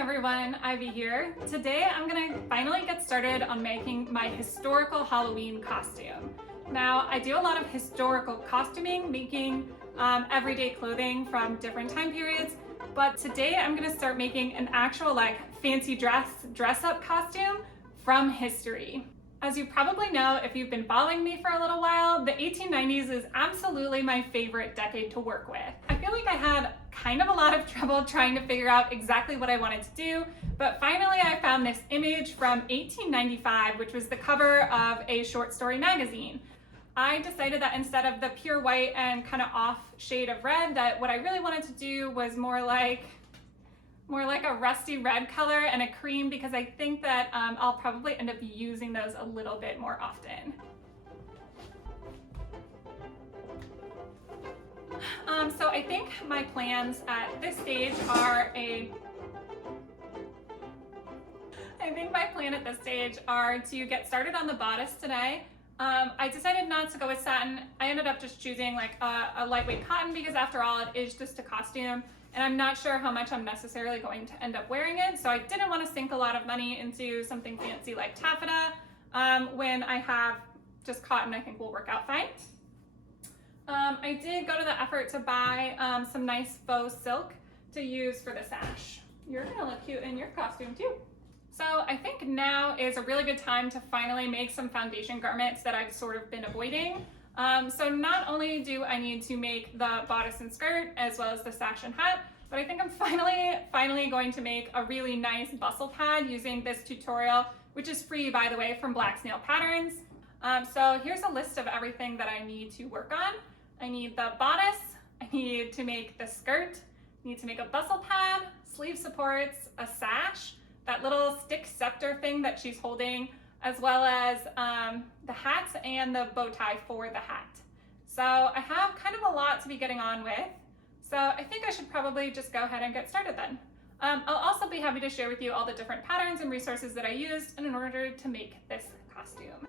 everyone, Ivy here. Today I'm gonna finally get started on making my historical Halloween costume. Now, I do a lot of historical costuming, making everyday clothing from different time periods, but today I'm gonna start making an actual fancy dress-up costume from history. As you probably know, if you've been following me for a little while, the 1890s is absolutely my favorite decade to work with. I feel like I had kind of a lot of trouble trying to figure out exactly what I wanted to do, but finally I found this image from 1895, which was the cover of a short story magazine. I decided that instead of the pure white and kind of off shade of red, that what I really wanted to do was more like a rusty red color and a cream, because I think that I'll probably end up using those a little bit more often. So I think my plans at this stage are to get started on the bodice today. I decided not to go with satin. I ended up just choosing a lightweight cotton because after all, it is just a costume. And I'm not sure how much I'm necessarily going to end up wearing it, so I didn't want to sink a lot of money into something fancy like taffeta when I have just cotton. I think will work out fine. I did go to the effort to buy some nice faux silk to use for the sash. You're gonna look cute in your costume too. So I think now is a really good time to finally make some foundation garments that I've sort of been avoiding. So not only do I need to make the bodice and skirt as well as the sash and hat, but I think I'm finally going to make a really nice bustle pad using this tutorial, which is free, by the way, from Black Snail Patterns. So here's a list of everything that I need to work on. I need the bodice, I need to make the skirt, I need to make a bustle pad, sleeve supports, a sash, that little stick scepter thing that she's holding, as well as the hats and the bow tie for the hat. So I have kind of a lot to be getting on with. So I think I should probably just go ahead and get started then. I'll also be happy to share with you all the different patterns and resources that I used in order to make this costume.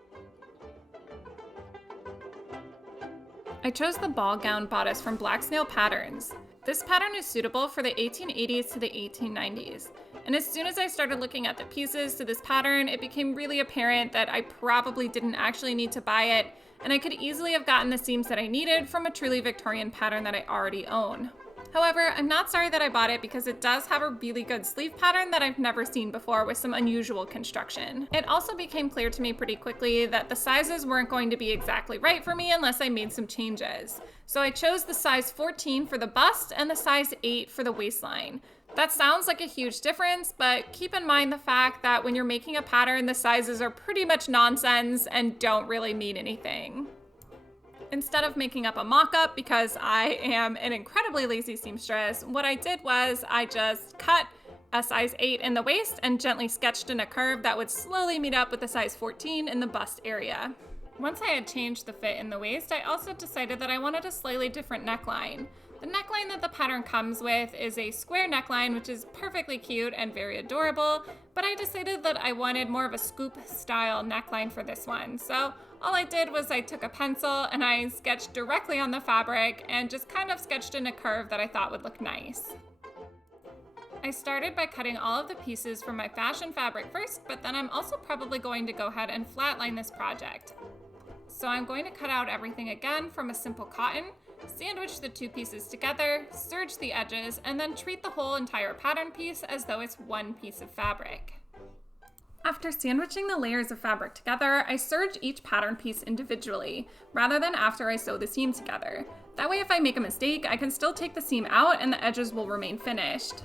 I chose the ball gown bodice from Black Snail Patterns. This pattern is suitable for the 1880s to the 1890s. And as soon as I started looking at the pieces to this pattern, it became really apparent that I probably didn't actually need to buy it, and I could easily have gotten the seams that I needed from a truly Victorian pattern that I already own. However, I'm not sorry that I bought it because it does have a really good sleeve pattern that I've never seen before with some unusual construction. It also became clear to me pretty quickly that the sizes weren't going to be exactly right for me unless I made some changes. So I chose the size 14 for the bust and the size 8 for the waistline. That sounds like a huge difference, but keep in mind the fact that when you're making a pattern, the sizes are pretty much nonsense and don't really mean anything. Instead of making up a mock-up, because I am an incredibly lazy seamstress, what I did was I just cut a size 8 in the waist and gently sketched in a curve that would slowly meet up with a size 14 in the bust area. Once I had changed the fit in the waist, I also decided that I wanted a slightly different neckline. The neckline that the pattern comes with is a square neckline, which is perfectly cute and very adorable, but I decided that I wanted more of a scoop style neckline for this one. So all I did was I took a pencil and I sketched directly on the fabric and just kind of sketched in a curve that I thought would look nice. I started by cutting all of the pieces from my fashion fabric first, but then I'm also probably going to go ahead and flatline this project. So I'm going to cut out everything again from a simple cotton, sandwich the two pieces together, serge the edges, and then treat the whole entire pattern piece as though it's one piece of fabric. After sandwiching the layers of fabric together, I serge each pattern piece individually, rather than after I sew the seam together. That way if I make a mistake, I can still take the seam out and the edges will remain finished.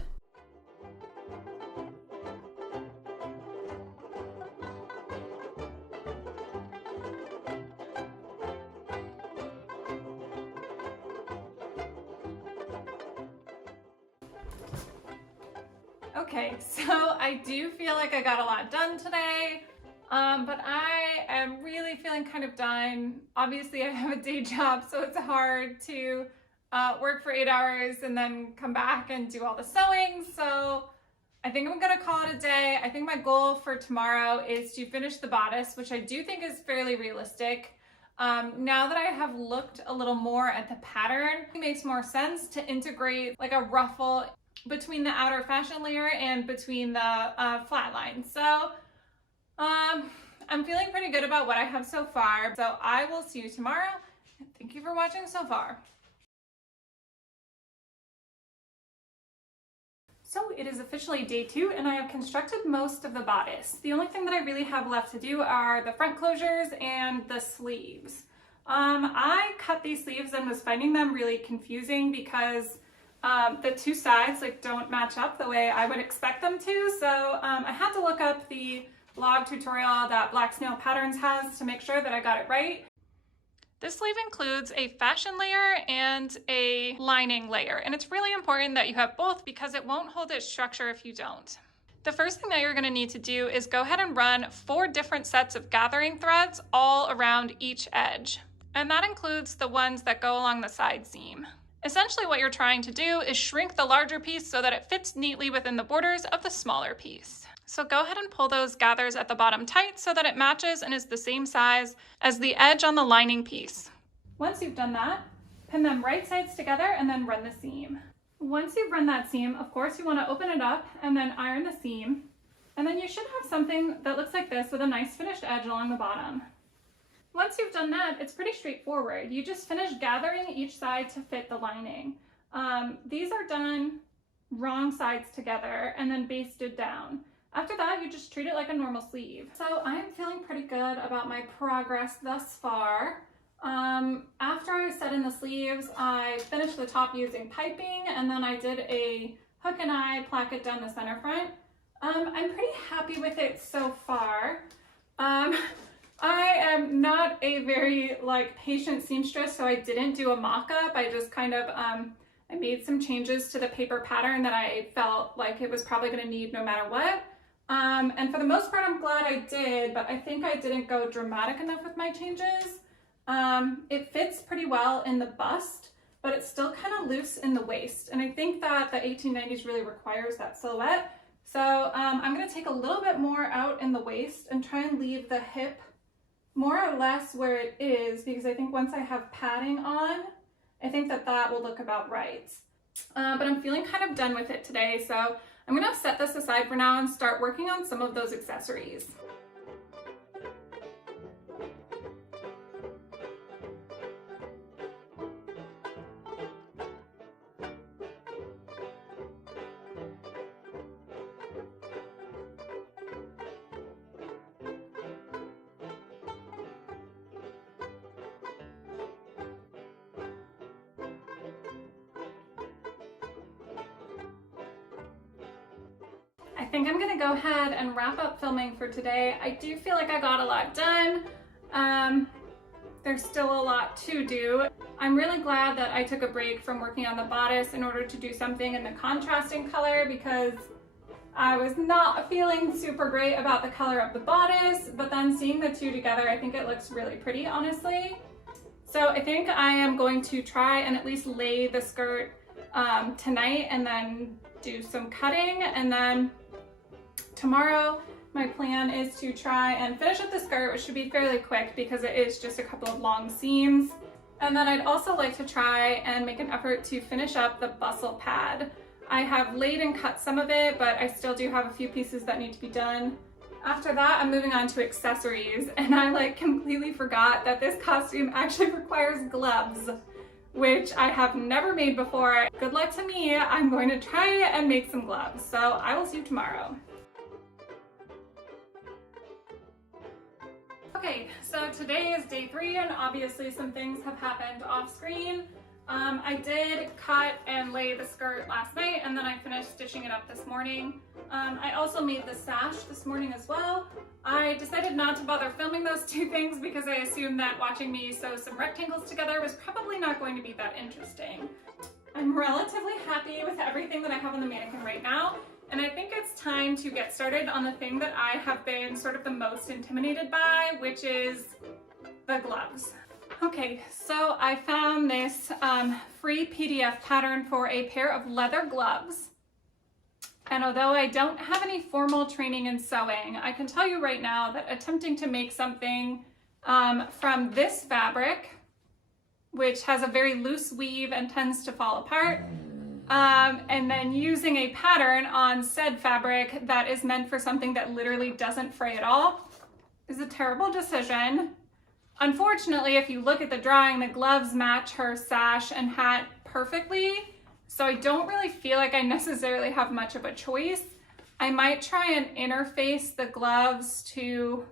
Okay, so I do feel like I got a lot done today, but I am really feeling kind of done. Obviously, I have a day job, so it's hard to work for 8 hours and then come back and do all the sewing. So I think I'm gonna call it a day. I think my goal for tomorrow is to finish the bodice, which I do think is fairly realistic. Now that I have looked a little more at the pattern, it makes more sense to integrate like a ruffle between the outer fashion layer and between the flat line. So I'm feeling pretty good about what I have so far. So I will see you tomorrow. Thank you for watching so far. So it is officially day 2 and I have constructed most of the bodice. The only thing that I really have left to do are the front closures and the sleeves. I cut these sleeves and was finding them really confusing because the two sides don't match up the way I would expect them to. So I had to look up the blog tutorial that Black Snail Patterns has to make sure that I got it right. This sleeve includes a fashion layer and a lining layer, and it's really important that you have both because it won't hold its structure if you don't. The first thing that you're going to need to do is go ahead and run 4 different sets of gathering threads all around each edge, and that includes the ones that go along the side seam. Essentially what you're trying to do is shrink the larger piece so that it fits neatly within the borders of the smaller piece. So go ahead and pull those gathers at the bottom tight so that it matches and is the same size as the edge on the lining piece. Once you've done that, pin them right sides together and then run the seam. Once you've run that seam, of course you want to open it up and then iron the seam. And then you should have something that looks like this with a nice finished edge along the bottom. Once you've done that, it's pretty straightforward. You just finish gathering each side to fit the lining. These are done wrong sides together and then basted down. After that, you just treat it like a normal sleeve. So I'm feeling pretty good about my progress thus far. After I set in the sleeves, I finished the top using piping, and then I did a hook and eye placket down the center front. I'm pretty happy with it so far. I am not a very patient seamstress, so I didn't do a mock-up. I just kind of I made some changes to the paper pattern that I felt like it was probably going to need no matter what. And for the most part, I'm glad I did, but I think I didn't go dramatic enough with my changes. It fits pretty well in the bust, but it's still kind of loose in the waist. And I think that the 1890s really requires that silhouette. So I'm going to take a little bit more out in the waist and try and leave the hip more or less where it is, because I think once I have padding on, I think that that will look about right. But I'm feeling kind of done with it today, so I'm going to set this aside for now and start working on some of those accessories. I think I'm gonna go ahead and wrap up filming for today. I do feel like I got a lot done. There's still a lot to do. I'm really glad that I took a break from working on the bodice in order to do something in the contrasting color, because I was not feeling super great about the color of the bodice, but then seeing the two together, I think it looks really pretty, honestly. So I think I am going to try and at least lay the skirt tonight and then do some cutting, and then tomorrow my plan is to try and finish up the skirt, which should be fairly quick because it is just a couple of long seams. And then I'd also like to try and make an effort to finish up the bustle pad. I have laid and cut some of it, but I still do have a few pieces that need to be done. After that, I'm moving on to accessories, and I completely forgot that this costume actually requires gloves, which I have never made before. Good luck to me. I'm going to try and make some gloves. So I will see you tomorrow. Okay, so today is day 3, and obviously some things have happened off screen. I did cut and lay the skirt last night, and then I finished stitching it up this morning. I also made the sash this morning as well. I decided not to bother filming those 2 things because I assumed that watching me sew some rectangles together was probably not going to be that interesting. I'm relatively happy with everything that I have on the mannequin right now, and I think it's time to get started on the thing that I have been sort of the most intimidated by, which is the gloves. Okay, so I found this free PDF pattern for a pair of leather gloves. And although I don't have any formal training in sewing, I can tell you right now that attempting to make something from this fabric, which has a very loose weave and tends to fall apart, and then using a pattern on said fabric that is meant for something that literally doesn't fray at all is a terrible decision. Unfortunately, if you look at the drawing, the gloves match her sash and hat perfectly, so I don't really feel like I necessarily have much of a choice. I might try and interface the gloves to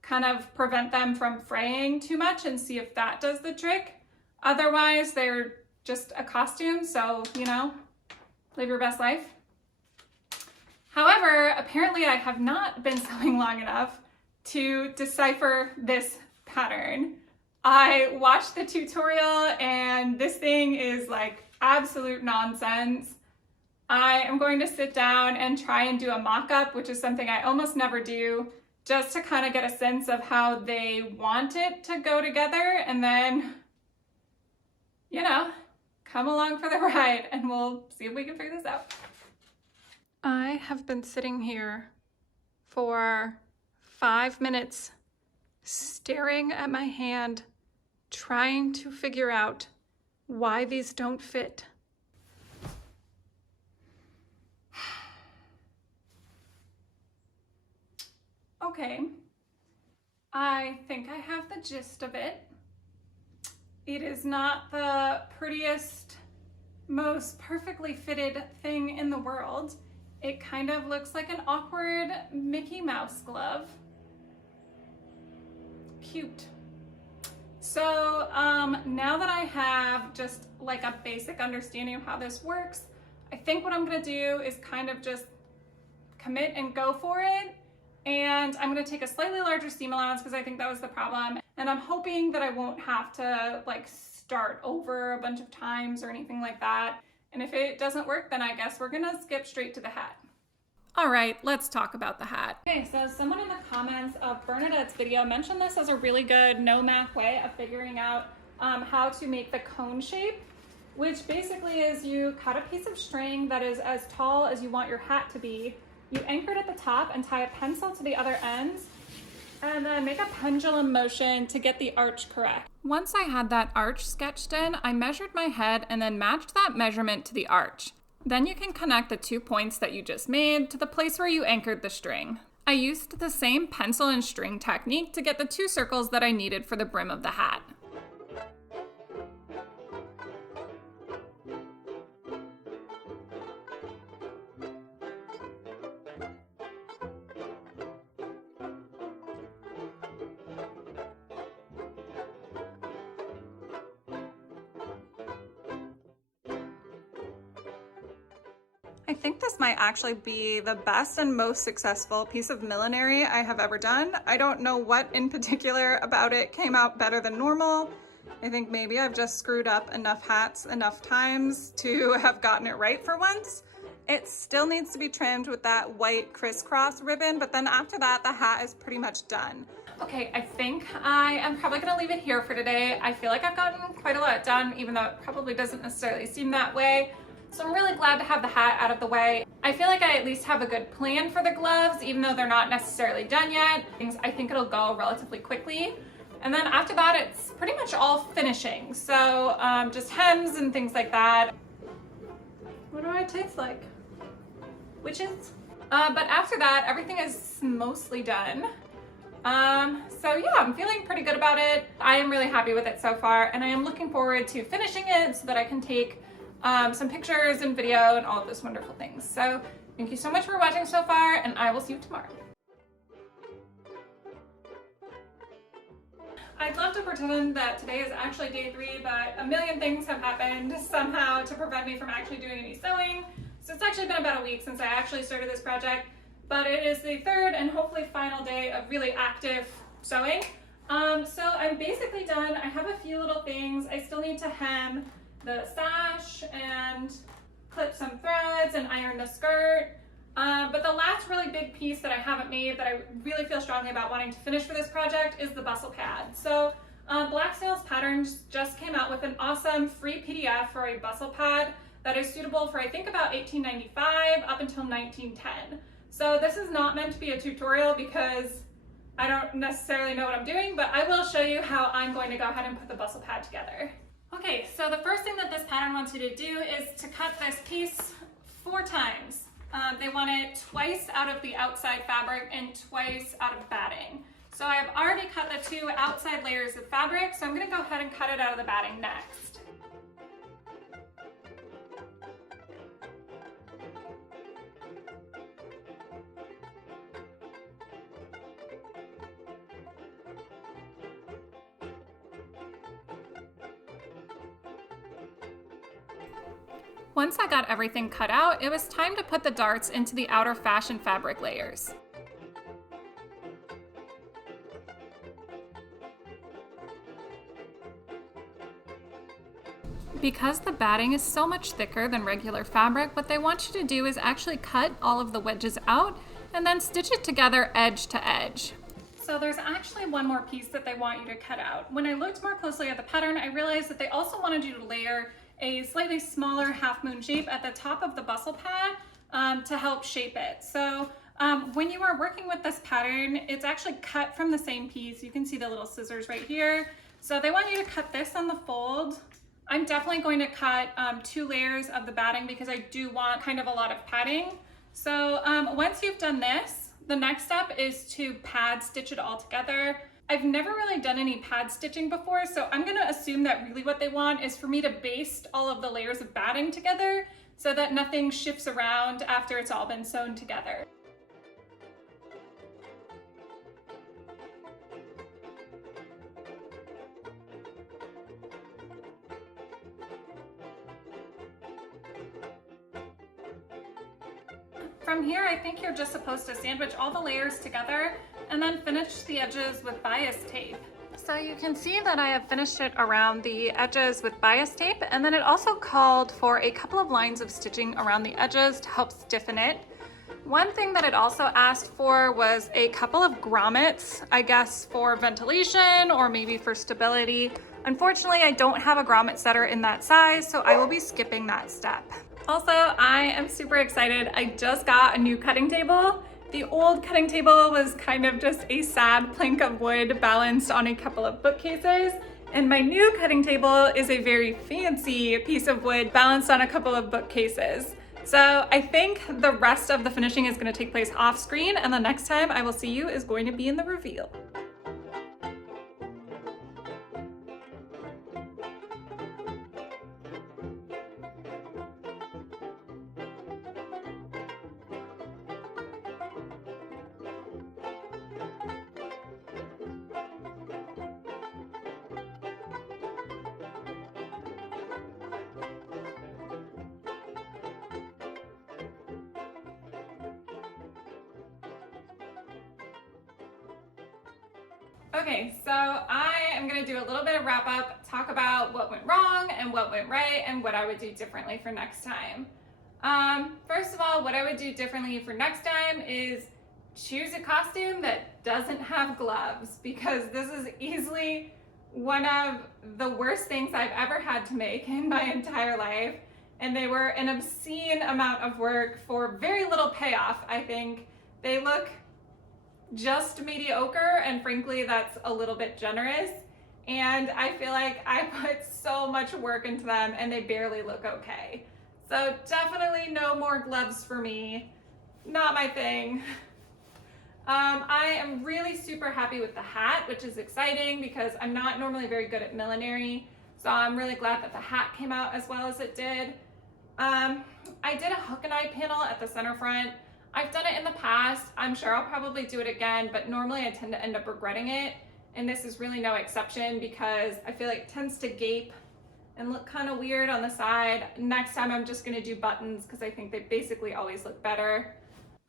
kind of prevent them from fraying too much and see if that does the trick. Otherwise, they're just a costume, so, you know, live your best life. However, apparently I have not been sewing long enough to decipher this pattern. I watched the tutorial and this thing is like absolute nonsense. I am going to sit down and try and do a mock-up, which is something I almost never do, just to kind of get a sense of how they want it to go together, and then, you know, come along for the ride and we'll see if we can figure this out. I have been sitting here for 5 minutes staring at my hand, trying to figure out why these don't fit. Okay, I think I have the gist of it. It is not the prettiest, most perfectly fitted thing in the world. It kind of looks like an awkward Mickey Mouse glove. Cute. So now that I have just like a basic understanding of how this works, I think what I'm gonna do is kind of just commit and go for it. And I'm gonna take a slightly larger seam allowance because I think that was the problem. And I'm hoping that I won't have to like start over a bunch of times or anything like that. And if it doesn't work, then I guess we're gonna skip straight to the hat. All right, let's talk about the hat. Okay, so someone in the comments of Bernadette's video mentioned this as a really good no math way of figuring out how to make the cone shape, which basically is you cut a piece of string that is as tall as you want your hat to be. You anchor it at the top and tie a pencil to the other ends, and then make a pendulum motion to get the arch correct. Once I had that arch sketched in, I measured my head and then matched that measurement to the arch. Then you can connect the 2 points that you just made to the place where you anchored the string. I used the same pencil and string technique to get the 2 circles that I needed for the brim of the hat. I think this might actually be the best and most successful piece of millinery I have ever done. I don't know what in particular about it came out better than normal. I think maybe I've just screwed up enough hats enough times to have gotten it right for once. It still needs to be trimmed with that white crisscross ribbon, but then after that, the hat is pretty much done. Okay, I think I am probably gonna leave it here for today. I feel like I've gotten quite a lot done, even though it probably doesn't necessarily seem that way. So I'm really glad to have the hat out of the way. I feel like I at least have a good plan for the gloves, even though they're not necessarily done yet. I think it'll go relatively quickly. And then after that, it's pretty much all finishing. So just hems and things like that. What do I taste like? Witches? But after that, everything is mostly done. So yeah, I'm feeling pretty good about it. I am really happy with it so far, and I am looking forward to finishing it so that I can take some pictures and video and all of those wonderful things. So thank you so much for watching so far, and I will see you tomorrow. I'd love to pretend that today is actually day 3, but a million things have happened somehow to prevent me from actually doing any sewing. So it's actually been about a week since I actually started this project, but it is the 3rd and hopefully final day of really active sewing. So I'm basically done. I have a few little things. I still need to hem the sash and clip some threads and iron the skirt. But the last really big piece that I haven't made that I really feel strongly about wanting to finish for this project is the bustle pad. So Black Snail's Patterns just came out with an awesome free PDF for a bustle pad that is suitable for I think about $18.95 up until $19.10. So this is not meant to be a tutorial because I don't necessarily know what I'm doing, but I will show you how I'm going to go ahead and put the bustle pad together. Okay, so the first thing that this pattern wants you to do is to cut this piece 4 times. They want it twice out of the outside fabric and twice out of batting. So I've already cut the 2 outside layers of fabric, so I'm going to go ahead and cut it out of the batting next. Once I got everything cut out, it was time to put the darts into the outer fashion fabric layers. Because the batting is so much thicker than regular fabric, what they want you to do is actually cut all of the wedges out and then stitch it together edge to edge. So there's actually one more piece that they want you to cut out. When I looked more closely at the pattern, I realized that they also wanted you to layer a slightly smaller half moon shape at the top of the bustle pad to help shape it. So when you are working with this pattern, it's actually cut from the same piece. You can see the little scissors right here. So they want you to cut this on the fold. I'm definitely going to cut 2 layers of the batting because I do want kind of a lot of padding. So once you've done this, the next step is to pad stitch it all together. I've never really done any pad stitching before, so I'm gonna assume that really what they want is for me to baste all of the layers of batting together so that nothing shifts around after it's all been sewn together. From here, I think you're just supposed to sandwich all the layers together and then finish the edges with bias tape. So you can see that I have finished it around the edges with bias tape, and then it also called for a couple of lines of stitching around the edges to help stiffen it. One thing that it also asked for was a couple of grommets, I guess for ventilation or maybe for stability. Unfortunately, I don't have a grommet setter in that size, so I will be skipping that step. Also, I am super excited. I just got a new cutting table. The old cutting table was kind of just a sad plank of wood balanced on a couple of bookcases. And my new cutting table is a very fancy piece of wood balanced on a couple of bookcases. So I think the rest of the finishing is going to take place off screen, and the next time I will see you is going to be in the reveal. Okay, so I am going to do a little bit of wrap up, talk about what went wrong and what went right and what I would do differently for next time. First of all, what I would do differently for next time is choose a costume that doesn't have gloves, because this is easily one of the worst things I've ever had to make in my entire life. And they were an obscene amount of work for very little payoff, I think. They look just mediocre, and frankly that's a little bit generous, and I feel like I put so much work into them and they barely look okay. So definitely no more gloves for me, not my thing. I am really super happy with the hat, which is exciting because I'm not normally very good at millinery, so I'm really glad that the hat came out as well as it did. I did a hook and eye panel at the center front. I've done it in the past. I'm sure I'll probably do it again, but normally I tend to end up regretting it. And this is really no exception because I feel like it tends to gape and look kind of weird on the side. Next time I'm just gonna do buttons because I think they basically always look better.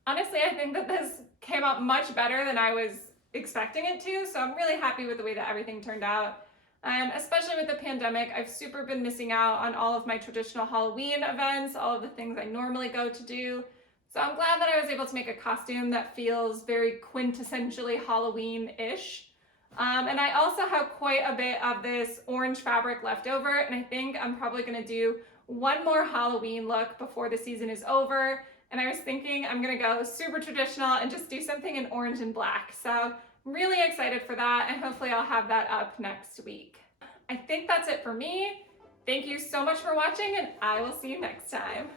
Honestly, I think that this came out much better than I was expecting it to, so I'm really happy with the way that everything turned out. And especially with the pandemic, I've super been missing out on all of my traditional Halloween events, all of the things I normally go to do. So I'm glad that I was able to make a costume that feels very quintessentially Halloween-ish. And I also have quite a bit of this orange fabric left over, and I think I'm probably gonna do one more Halloween look before the season is over. And I was thinking I'm gonna go super traditional and just do something in orange and black. So I'm really excited for that, and hopefully I'll have that up next week. I think that's it for me. Thank you so much for watching, and I will see you next time.